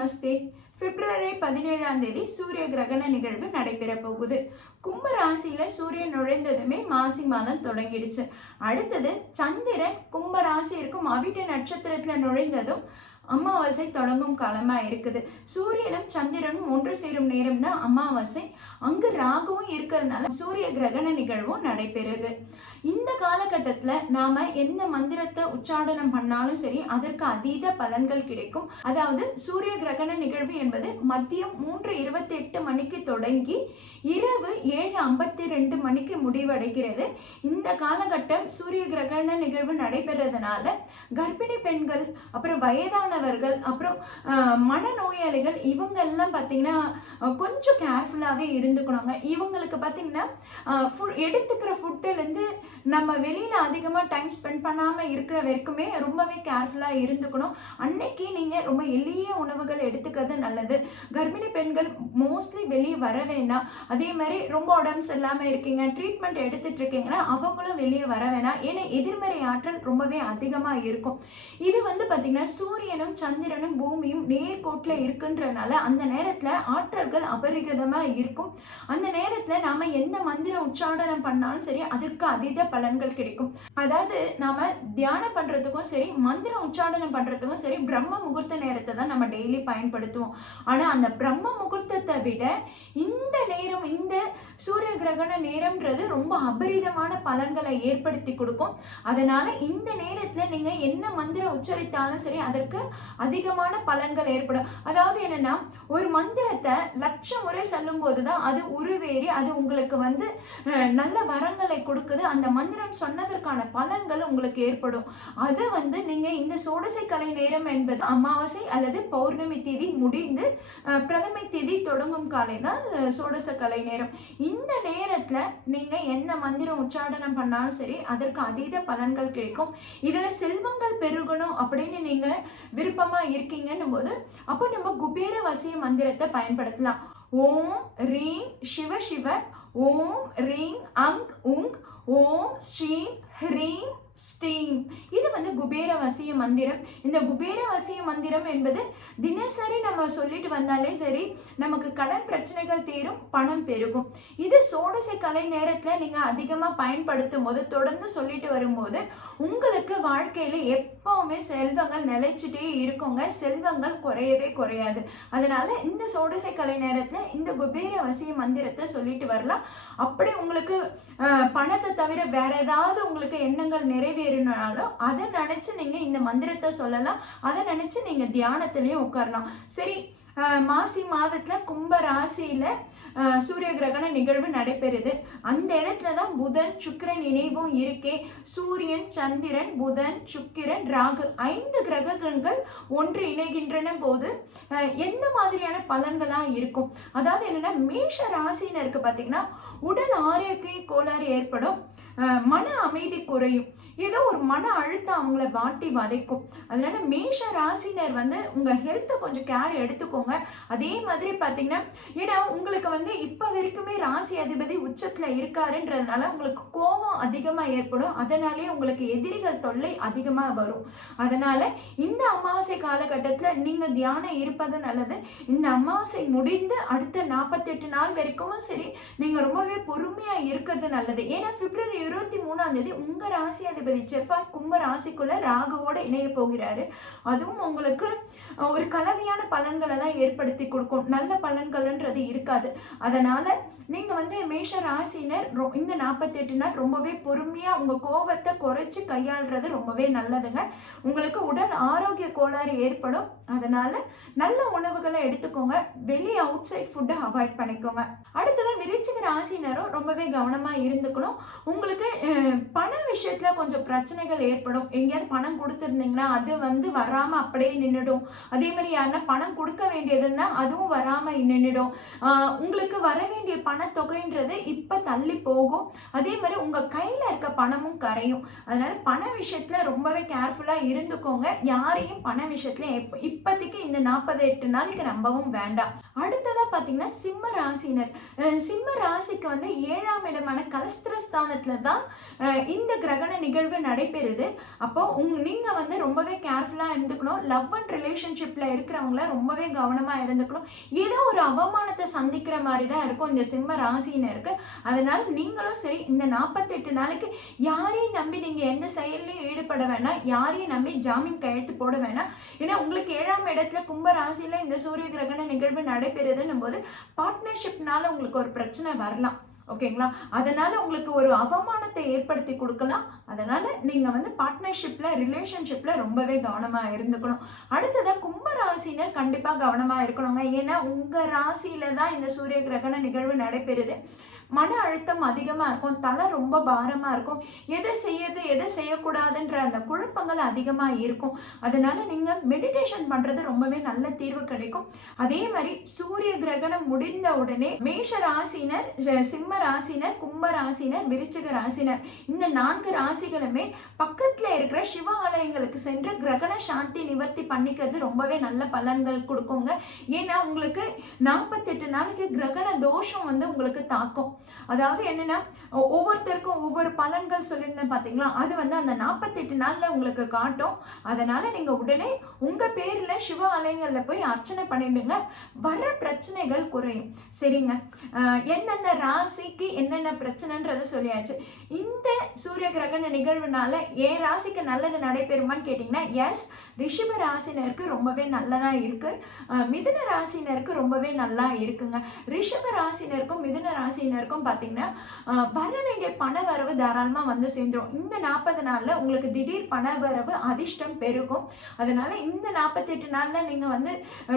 நமஸ்தே. பிப்ரவரி 17 சூரிய கிரகண நிகழ்வு நடைபெற போகுது. கும்ப ராசியில சூரியன் நுழைந்ததுமே மாசி மாதம் தொடங்கிடுச்சு. அடுத்தது சந்திரன் கும்ப ராசி இருக்கும் அவிட்ட நட்சத்திரத்துல நுழைந்ததும் அமாவாசை தொடங்கும் காலமா இருக்குது. சூரியனும் சந்திரனும் ஒன்று சேரும் நேரம் தான் அமாவாசை. அங்கு ராகுவும் இருக்கிறதுனால சூரிய கிரகண நிகழ்வும் நடைபெறுது. இந்த காலகட்டத்துல நாம எந்த மந்திரத்தை உச்சாடனம் பண்ணாலும் சரி அதற்கு அதீத பலன்கள் கிடைக்கும். அதாவது சூரிய கிரகண நிகழ்வு என்பது மதியம் 3:28 மணிக்கு தொடங்கி இரவு 7:52 மணிக்கு முடிவடைகிறது. இந்த காலகட்டம் சூரிய கிரகண நிகழ்வு நடைபெறதுனால கர்ப்பிணி பெண்கள், அப்புறம் வயதானவர்கள், அப்புறம் மனநோயாளிகள் இவங்கெல்லாம் பார்த்தீங்கன்னா கொஞ்சம் கேர்ஃபுல்லாகவே இருந்துக்கணுங்க. இவங்களுக்கு பார்த்தீங்கன்னா எடுத்துக்கிற ஃபுட்டுலேருந்து நம்ம வெளியில் அதிகமாக டைம் ஸ்பெண்ட் பண்ணாமல் இருக்கிற வரைக்குமே ரொம்பவே கேர்ஃபுல்லாக இருந்துக்கணும். அன்னைக்கு நீங்கள் ரொம்ப எளிய உணவுகள் எடுத்துக்கிறது நல்லது. கர்ப்பிணி பெண்கள் மோஸ்ட்லி வெளியே வர வேண்டாம். அதே மாதிரி ரொம்ப உடம்பு சரியில்லாமல் இருக்கீங்க, ட்ரீட்மெண்ட் எடுத்துட்டு இருக்கீங்கன்னா அவங்களும் வெளியே வர வேணாம். ஏன்னா எதிர்மறை ஆற்றல் ரொம்பவே அதிகமாக இருக்கும். இது பார்த்தீங்கன்னா சூரியனும் சந்திரனும் பூமியும் நேர்கோட்டில் இருக்குன்றதுனால அந்த நேரத்தில் ஆற்றல்கள் அபரிகிதமாக இருக்கும். அந்த நேரத்தில் நாம எந்த மந்திரம் உச்சாடனம் பண்ணாலும் சரி அதற்கு அதீத பலன்கள் கிடைக்கும். அதாவது நாம தியானம் பண்றதுக்கும் சரி மந்திரம் உச்சாடனம் பண்றதுக்கும் சரி பிரம்ம முகூர்த்த நேரத்தை தான் நம்ம டெய்லி பயன்படுத்துவோம். ஆனா அந்த பிரம்ம முகூர்த்தத்தை விட இந்த நேரம், இந்த சூரிய கிரகண நேரம்ன்றது ரொம்ப அபரிதமான பலன்களை ஏற்படுத்தி கொடுக்கும். அதனால இந்த நேரத்துல நீங்க என்ன மந்திரம் உச்சரித்தாலும் சரி அதற்கு அதிகமான பலன்கள் ஏற்படும். அதாவது என்னன்னா ஒரு மந்திரத்தை 1,00,000 முறை சொல்லும் போதுதான் அது உருவேறி அது உங்களுக்கு நல்ல வரங்களை கொடுக்குது. அந்த மந்திரம் சொன்னதற்கான பலன்கள் உங்களுக்கு ஏற்படும். அது நீங்க இந்த சோடசை கலை நேரம் என்பது அமாவாசை அல்லது பௌர்ணமி தேதி முடிந்து பிரதமை தேதி தொடங்கும் காலை தான் சோடச கலை நேரம். இந்த நேரத்துல நீங்க என்ன மந்திரம் உச்சாடனம் பண்ணாலும் சரி அதற்கு அதீத பலன்கள் கிடைக்கும். இதுல செல்வங்கள் பெருகணும் அப்படின்னு நீங்க விருப்பமா இருக்கீங்கன்னும் போது அப்போ நம்ம குபேர வசிய மந்திரத்தை பயன்படுத்தலாம். ஓம் ரீம் சிவ சிவ, ஓம் ரீம் அங் உங், ஓம் ஸ்ரீம் ஹ்ரீம் ஸ்டீம். இது குபேர வசிய மந்திரம். இந்த குபேர வசிய மந்திரம் என்பது தினசரி நம்ம சொல்லிட்டு வந்தாலே சரி நமக்கு கடன் பிரச்சனைகள் தீரும், பணம் பெருகும். இது சோடசை கலை நேரத்துல நீங்க அதிகமா பயன்படுத்தும் போது தொடர்ந்து சொல்லிட்டு வரும்போது உங்களுக்கு வாழ்க்கையில எப்பவுமே செல்வங்கள் நிலைச்சிட்டே இருக்குங்க. செல்வங்கள் குறையவே குறையாது. அதனால இந்த சோடசை கலை நேரத்துல இந்த குபேர வசிய மந்திரத்தை சொல்லிட்டு வரலாம். அப்படி உங்களுக்கு பணத்தை தவிர வேற ஏதாவது உங்களுக்கு எண்ணங்கள் நிறைவேறினாலும் அதை நினைச்சு நீங்க இந்த மந்திரத்தை சொல்லலாம். அதை நினைச்சு நீங்க தியானத்திலயும் உட்காரலாம். சரி, மாசி மாதத்துல கும்ப ராசியில சூரிய கிரகண நிகழ்வு நடைபெறுது. அந்த இடத்துல தான் புதன் சுக்கிரன் இணைவும் இருக்கே. சூரியன் சந்திரன் புதன் சுக்கிரன் ராகு 5 கிரகங்கள் ஒன்று இணைகின்றன போது எந்த மாதிரியான பலன்களா இருக்கும்? அதாவது என்னன்னா மேஷ ராசினருக்கு பார்த்தீங்கன்னா உடல் ஆரோக்கிய கோளாறு ஏற்படும், மன அமைதி குறையும், ஏதோ ஒரு மன அழுத்தம் அவங்கள வாட்டி வதைக்கும். அதனால மேஷ ராசினர் உங்க ஹெல்த்தை கொஞ்சம் கேர் எடுத்துக்கோங்க. அதே மாதிரி பார்த்தீங்கன்னா ஏன்னா உங்களுக்கு இப்போ வரைக்குமே ராசி அதிபதி உச்சத்துல இருக்காருன்றதுனால உங்களுக்கு கோபம் அதிகமா ஏற்படும். அதனாலே உங்களுக்கு எதிரிகள் தொல்லை அதிகமா வரும். அதனால இந்த அமாவாசை காலகட்டத்துல நீங்க தியானம் இருப்பது நல்லது. இந்த அமாவாசை முடிந்து அடுத்த 48 நாள் வரைக்கும் சரி நீங்க ரொம்பவே பொறுமையா இருக்கிறது நல்லது. ஏன்னா பிப்ரவரி 23 உங்க ராசி அதிபதி செவ்வாய் கும்ப ராசிக்குள்ள ராகுவோட இணைய போகிறாரு. அதுவும் உங்களுக்கு ஒரு கலவையான பலன்களை தான் ஏற்படுத்தி கொடுக்கும். நல்ல பலன்கள்ன்றது இருக்காது. அதனால நீங்க மேஷ ராசினர் இந்த 48 நாள் ரொம்பவே பொறுமையா உங்க கோபத்தை குறைச்சு கையாளுறது ரொம்பவே நல்லதுங்க. உங்களுக்கு உடல் ஆரோக்கிய கோளாறு ஏற்படும். அதனால நல்ல உணவுகளை எடுத்துக்கோங்க. வெளி அவுட் சைட் ஃபுட்டை அவாய்ட் பண்ணிக்கோங்க. அடுத்தது விருச்சிக ராசினரும் ரொம்பவே கவனமா இருந்துக்கணும். உங்களுக்கு பண விஷயத்துல கொஞ்சம் பிரச்சனைகள் ஏற்படும். எங்கேயாவது பணம் கொடுத்துருந்தீங்கன்னா அது வராம அப்படியே நின்றுடும். அதே மாதிரி யாருன்னா பணம் கொடுக்க வேண்டியதுன்னா அதுவும் வராம நின்றுடும். உங்களுக்கு வர வேண்டிய பணத்தொகைன்றது இப்ப தள்ளி போகும். அதே மாதிரி உங்க கையில இருக்க பணமும் கரையும். அதனால பண விஷயத்துல ரொம்பவே கேர்ஃபுல்லா இருந்துக்கோங்க. யாரையும் பண விஷயத்துல இப்போதைக்கு இந்த 48 நாளைக்கு நம்பவும் வேண்டாம். அடுத்ததா பாத்தீங்கன்னா சிம்ம ராசினர். சிம்ம ராசிக்கு 7ஆம் இடமான கலஸ்திர ஸ்தானத்துல தான் இந்த கிரகண நிகழ்வு நடைபெறுது. அப்போ நீங்க வந்து ரொம்பவே கேர்ஃபுல்லா இருந்துக்கணும். லவ் அண்ட் ரிலேஷன்ஷிப்ல இருக்கிறவங்கள ரொம்பவே கவனமா இருந்துக்கணும். ஏதோ ஒரு அவமானத்தை சந்திக்கிற மாதிரி தான் இருக்கும் இந்த சிம்ம ராசினருக்கு. அதனால நீங்களும் சரி, இந்த 48 நாளைக்கு யாரையும் நம்பி நீங்க எந்த செயல்லையும் ஈடுபட வேணாம். யாரையும் நம்பி ஜாமீன் கையெழுத்து போட வேணாம். ஏன்னா உங்களுக்கு 7ஆம் இடத்துல கும்ப ராசியில இந்த சூரிய கிரகண நிகழ்வு நடைபெறுதுன்னும் போது பார்ட்னர்ஷிப்னால உங்களுக்கு ஒரு பிரச்சனை வரலாம். ஓகேங்களா? அதனால உங்களுக்கு ஒரு அவமானத்தை ஏற்படுத்தி கொடுக்கலாம். அதனால நீங்க வந்து பார்ட்னர்ஷிப்ல ரிலேஷன்ஷிப்ல ரொம்பவே கவனமா இருந்துக்கணும். அடுத்ததா கும்ப ராசினர் கண்டிப்பா கவனமா இருக்கணுங்க. ஏன்னா உங்க ராசியில தான் இந்த சூரிய கிரகண நிகழ்வு நடைபெறுது. மன அழுத்தம் அதிகமா இருக்கும். தலை ரொம்ப பாரமா இருக்கும். எதை செய்யறது எதை செய்யக்கூடாதுன்ற அந்த குழப்பங்கள் அதிகமா இருக்கும். அதனால நீங்க மெடிடேஷன் பண்றது ரொம்பவே நல்ல தீர்வு கிடைக்கும். அதே மாதிரி சூரிய கிரகணம் முடிந்த உடனே மேஷ ராசினர், சிம்ம ராசினர், கும்ப ராசினர், விருச்சிக ராசினர் இந்த 4 ராசிகளுமே பக்கத்துல இருக்கிற சிவ ஆலயங்களுக்கு சென்று கிரகண சாந்தி நிவர்த்தி பண்ணிக்கிறது ரொம்பவே நல்ல பலன்கள் கொடுக்குங்க. ஏன்னா உங்களுக்கு 48 நாளைக்கு கிரகண தோஷம் வந்து உங்களுக்கு தாக்கும். அதாவது என்னன்னா ஒவ்வொருத்தருக்கும் ஒவ்வொரு பலன்கள் சொல்லியிருந்தேன் பாத்தீங்களா, அது வந்து அந்த 48 நாள்ல உங்களுக்கு காட்டும். அதனால நீங்க உடனே உங்க பேர்ல சிவ ஆலயங்கள்ல போய் அர்ச்சனை பண்ணிடுங்க. வர பிரச்சனைகள் குறையும். சரிங்க, என்னென்ன ராசிக்கு என்னென்ன பிரச்சனைன்றது சொல்லியாச்சு. இந்த சூரிய கிரகண நிகழ்வுனால என் ராசிக்கு நல்லது நடைபெறுமான்னு கேட்டீங்கன்னா எஸ், ரிஷப ராசினருக்கு ரொம்பவே நல்லதா இருக்கு. மிதுன ராசினருக்கு ரொம்பவே நல்லா இருக்குங்க. ரிஷப ராசினருக்கும் மிதுன ராசினருக்கும் பாத்தீங்கன்னா வர வேண்டிய பண வரவு தாராளமா வந்து சேர்ந்துடும். இந்த 40 நாள்ல உங்களுக்கு திடீர் பண வரவு அதிர்ஷ்டம் பெருகும். அதனால இந்த 48 நாள்ல நீங்க வந்து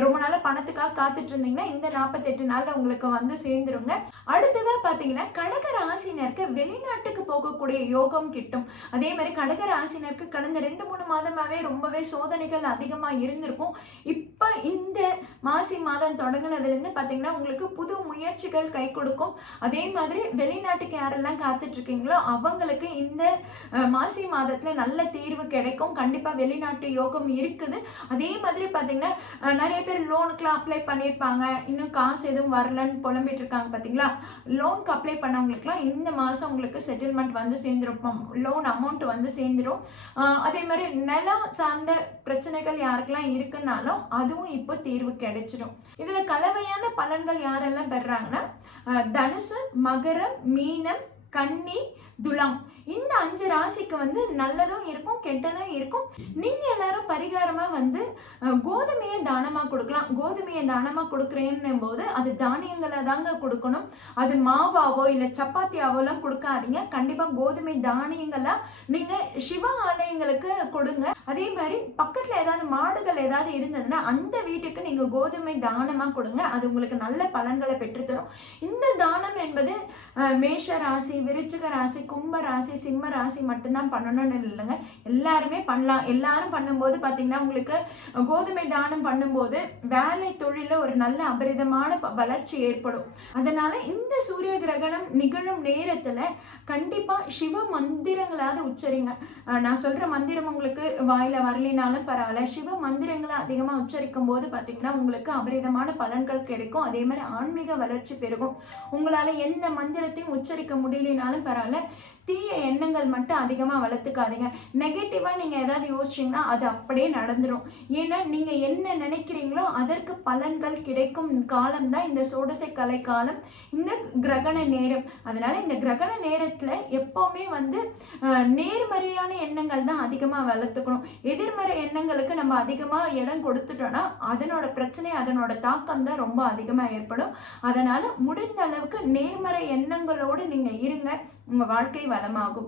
ரொம்ப நாள பணத்துக்காக காத்துட்டு இருந்தீங்கன்னா இந்த 48 நாள்ல உங்களுக்கு வந்து சேர்ந்துருங்க. அடுத்ததா பாத்தீங்கன்னா கடக ராசினருக்கு வெளிநாட்டுக்கு போகக்கூடிய யோகம் கிட்டும். அதே மாதிரி கடக ராசினருக்கு கடந்த 2-3 மாதமாவே ரொம்பவே சோதனைகள் அதிகமா இருந்திருக்கும். இப்ப இந்த மாசி மாதம் தொடங்கினதுல இருந்து பாத்தீங்கன்னா உங்களுக்கு புது முயற்சிகள் கை கொடுக்கும். அதே மாதிரி வெளிநாட்டுக்கு யாரெல்லாம் காத்துட்டு இருக்கீங்களோ அவங்களுக்கு இந்த மாசி மாதத்துல நல்ல தீர்வு கிடைக்கும். கண்டிப்பா வெளிநாட்டு யோகம் இருக்குது. அதே மாதிரி பாத்தீங்கன்னா நிறைய பேர் லோனுக்குலாம் அப்ளை பண்ணியிருப்பாங்க, இன்னும் காசு எதுவும் வரலன்னு புலம்பிட்டு இருக்காங்க பாத்தீங்களா. லோனுக்கு அப்ளை பண்ணவங்களுக்குலாம் இந்த மாசம் உங்களுக்கு செட்டில்மெண்ட் வந்து சேர்ந்துருப்போம், லோன் அமௌண்ட் வந்து சேர்ந்துடும். அதே மாதிரி நிலம் சார்ந்த பிரச்சனைகள் யாருக்கெல்லாம் இருக்குன்னாலும் அதுவும் இப்போ தீர்வு கிடைச்சிடும். இதுல கலவையான பலன்கள் யாரெல்லாம் பெறாங்கன்னா தனுசு, மகரம், மீனம், கன்னி, துலாம் இந்த 5 ராசிக்கு வந்து நல்லதும் இருக்கும் கெட்டதும் இருக்கும். நீங்க எல்லாரும் பரிகாரமா வந்து கோதுமையை தானமா கொடுக்கலாம். கோதுமையை தானமா கொடுக்குறேன்னும் போது அது தானியங்களை தாங்க கொடுக்கணும். அது மாவாவோ இல்ல சப்பாத்தியாவோலாம் கொடுக்காதீங்க. கண்டிப்பா கோதுமை தானியங்களா நீங்க சிவ ஆலயங்களுக்கு கொடுங்க. அதே மாதிரி பக்கத்துல ஏதாவது மாடுகள் ஏதாவது இருந்ததுன்னா அந்த வீட்டுக்கு நீங்க கோதுமை தானமா கொடுங்க. அது உங்களுக்கு நல்ல பலன்களை பெற்றுத்தரும். இந்த தானம் என்பது மேஷ ராசி, விருச்சிக ராசி, கும்ப ராசி, சிம்ம ராசி மட்டும்தான் பண்ணணும்னு இல்லைங்க, எல்லாருமே பண்ணலாம். எல்லாரும் பண்ணும்போது பாத்தீங்கன்னா உங்களுக்கு கோதுமை தானம் பண்ணும்போது வேலை தொழில ஒரு நல்ல அபரிதமான வளர்ச்சி ஏற்படும். அதனால இந்த சூரிய கிரகணம் நிகழும் நேரத்துல கண்டிப்பா சிவ மந்திரங்களாவது உச்சரிங்க. நான் சொல்ற மந்திரம் உங்களுக்கு வாயில வரலினாலும் பரவாயில்ல, சிவ மந்திரங்களை அதிகமா உச்சரிக்கும் போது பாத்தீங்கன்னா உங்களுக்கு அபரிதமான பலன்கள் கிடைக்கும். அதே மாதிரி ஆன்மீக வளர்ச்சி பெருகும். உங்களால எந்த மந்திரத்தையும் உச்சரிக்க முடியலனாலும் பரவாயில்ல, தீய எண்ணங்கள் மட்டும் அதிகமா வளர்த்துக்காதீங்க. நெகட்டிவா நீங்க ஏதாவது யோசிச்சீங்கன்னா அது அப்படியே நடந்துடும். ஏன்னா நீங்க என்ன நினைக்கிறீங்களோ அதற்கு பலன்கள் கிடைக்கும் காலம் தான் இந்த சோடசை கலை காலம், இந்த கிரகண நேரம். அதனால இந்த கிரகண நேரத்துல எப்பவுமே வந்து நேர்மறையான எண்ணங்கள் தான் அதிகமா வளர்த்துக்கணும். எதிர்மறை எண்ணங்களுக்கு நம்ம அதிகமா இடம் கொடுத்துட்டோம்னா அதனோட பிரச்சனை, அதனோட தாக்கம் தான் ரொம்ப அதிகமா ஏற்படும். அதனால முடிந்த அளவுக்கு நேர்மறை எண்ணங்களோடு நீங்க இருங்க. உங்க வாழ்க்கை வளமாகும்.